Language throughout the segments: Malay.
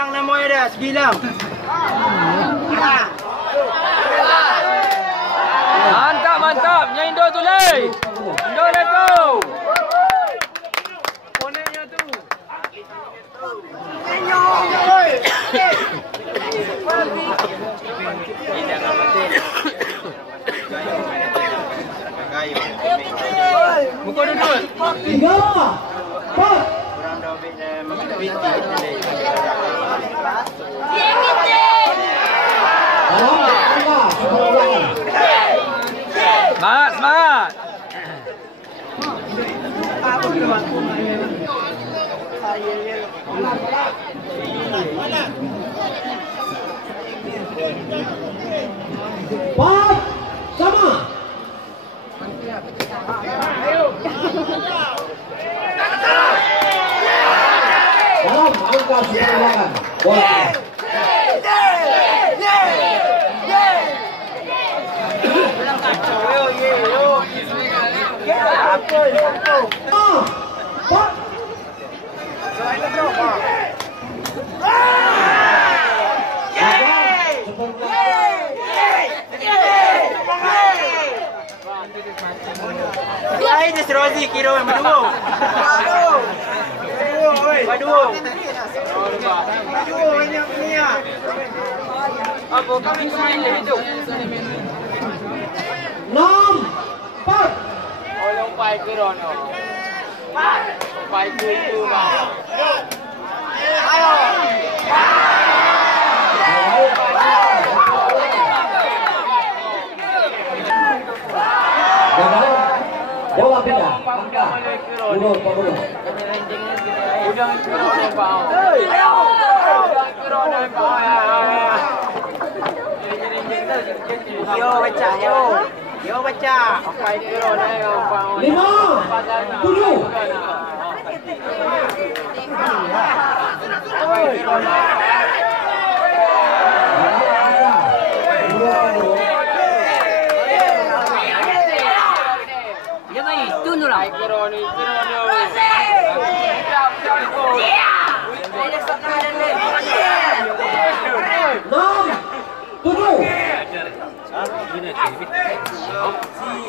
Bilang namanya dah, sebilang. Mantap, mantap. Nya Indo tu leh. Indo let's go. Ponenya tu. Muka duduk. 3, 4. Semangat, semangat. Empat sama. Dalam angka 9 bola. Ay, ni Rozi kira madung. Madung banyak ni ah. Apa kami semua hidup? 6, 4. Orang pai ke rono. Pai ke tu bah. Ayo. Bola pindah. Angka 10. Udang ke rono bau. Ayo. Udang ke rono bau ya. Yo baca yo. Yo baca. Pai ke rono bau. 5, 7. Ya baik, tunggu lah. Keroni.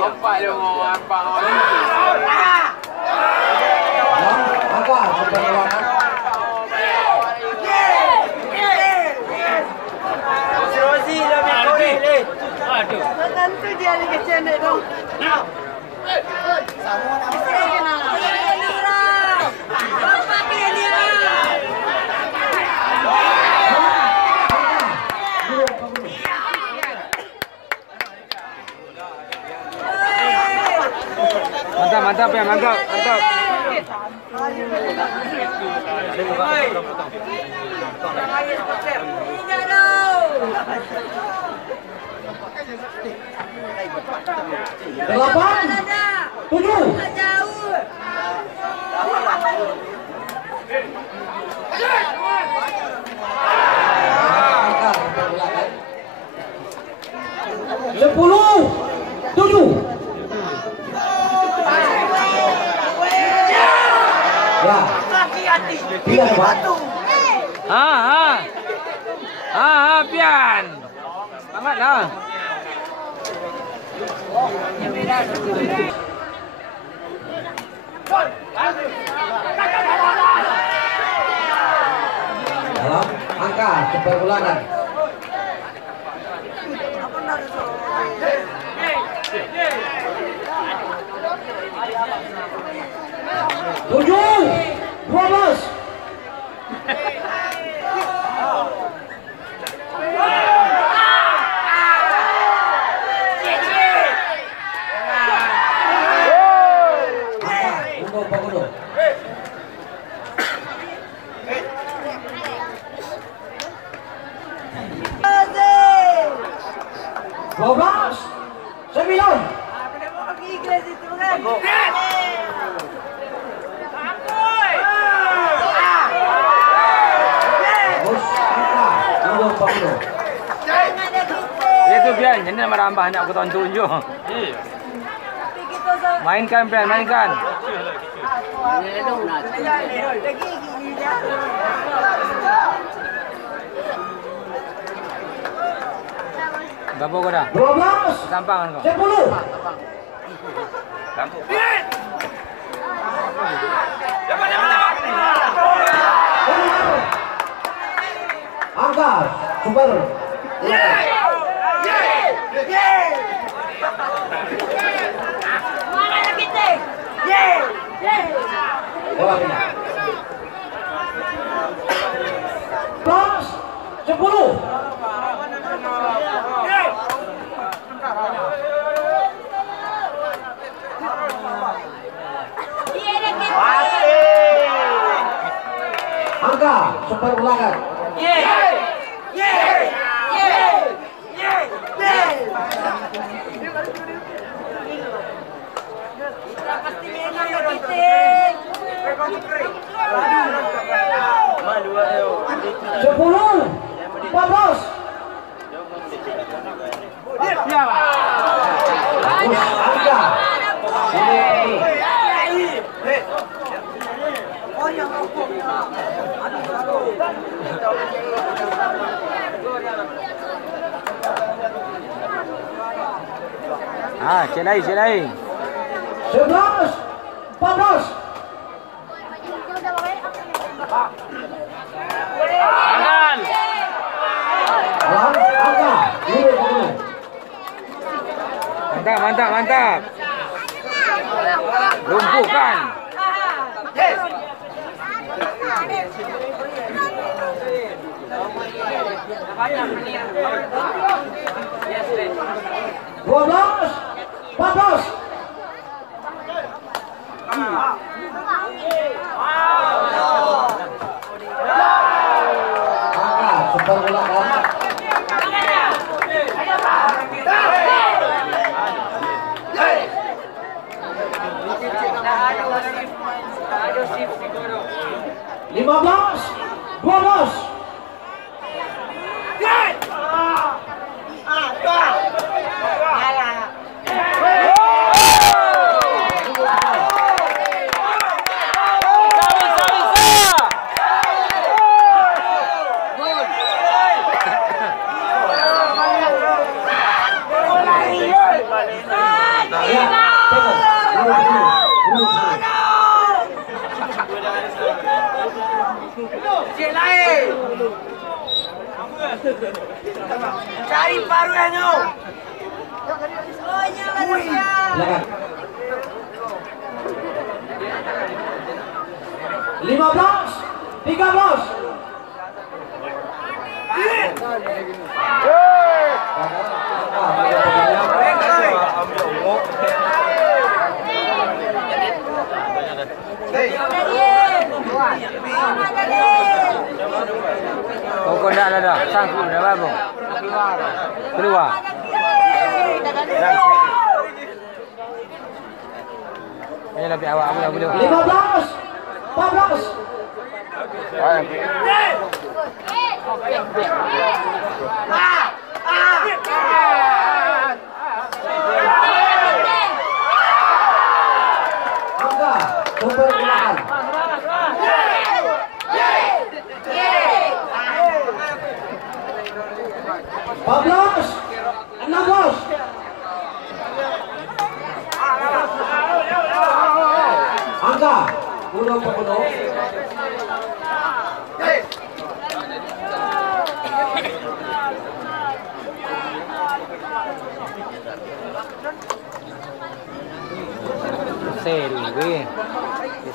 Apa dia mau apa? Si Rozi dah berkorek leh. Aduh. Tentu dia lagi kecil tu. Mantap ya, mantap. 8, 7. Sepuluh, 7. Ya. Tidak batu. Pian. Semangat lah. Dalam angka keberulangan. Tujuh, 12. Itu Pian, ini nama rambah nak aku tunjuk. Mainkan Pian, mainkan. Berapa kau dah? 12. Tampang kau. 10. Angka super. Mana nak kita? Bola pindah. 10. Angka super ulangan. Pasti menang kita. 10. 14. Angka. Cek lain. 11. 14. Tangan. Angka. Mantap. Lumpuhkan. Dua belas, 14. Angka super ulangan. Lima belas, 12. Cari paruhnya. Silakan. 15, 13. Kau dah. Sangkut dah babu. Keluar. Ini lebih awak boleh. 15, 14. Angka super ulangan. 14, 16. Angka penuh.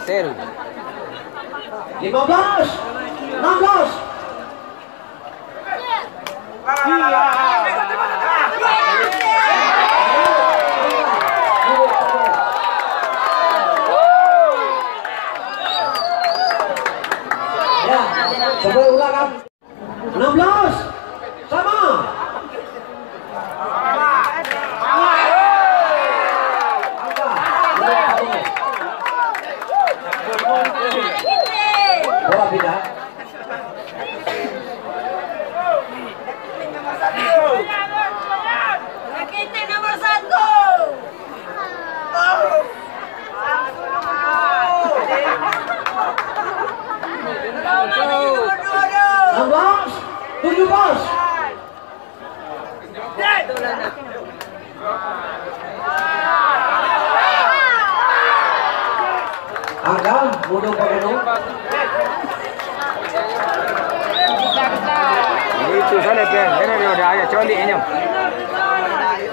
Seru. 15, 16. Ya, coba ulangan. 16, sama. Bola pindah. Kita nomor 1. Nomor 2. 16, 17. Angka mundur ke gunung. Itu saya lihat ini dia udah ada colik ini.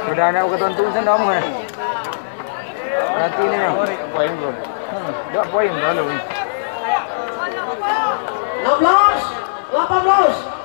Sudah ada ketentuan sendom kan. Nanti ini poin belum. Dua poin dulu. 16, 18.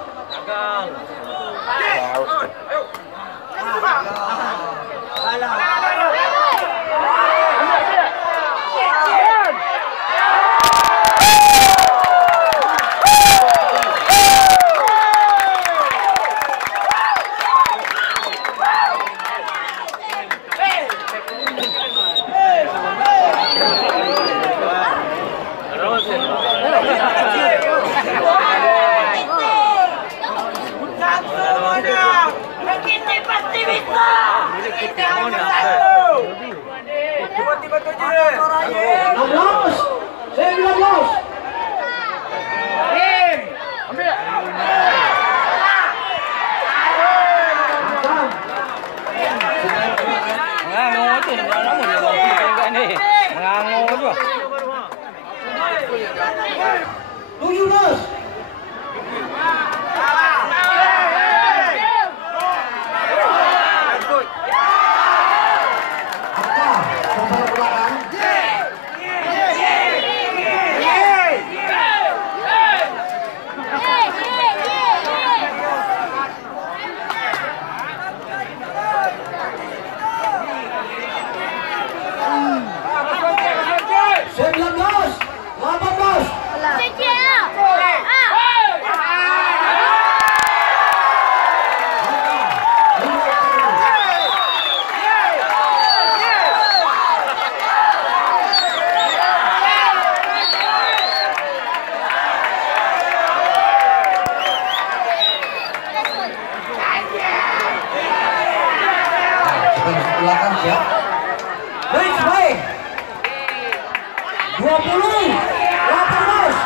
Belakang siap. Baik, baik. 20, 18.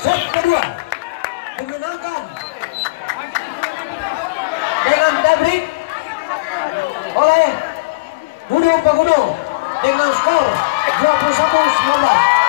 Set kedua dimenangkan dengan debrik oleh Budo Paguno dengan skor 21-19.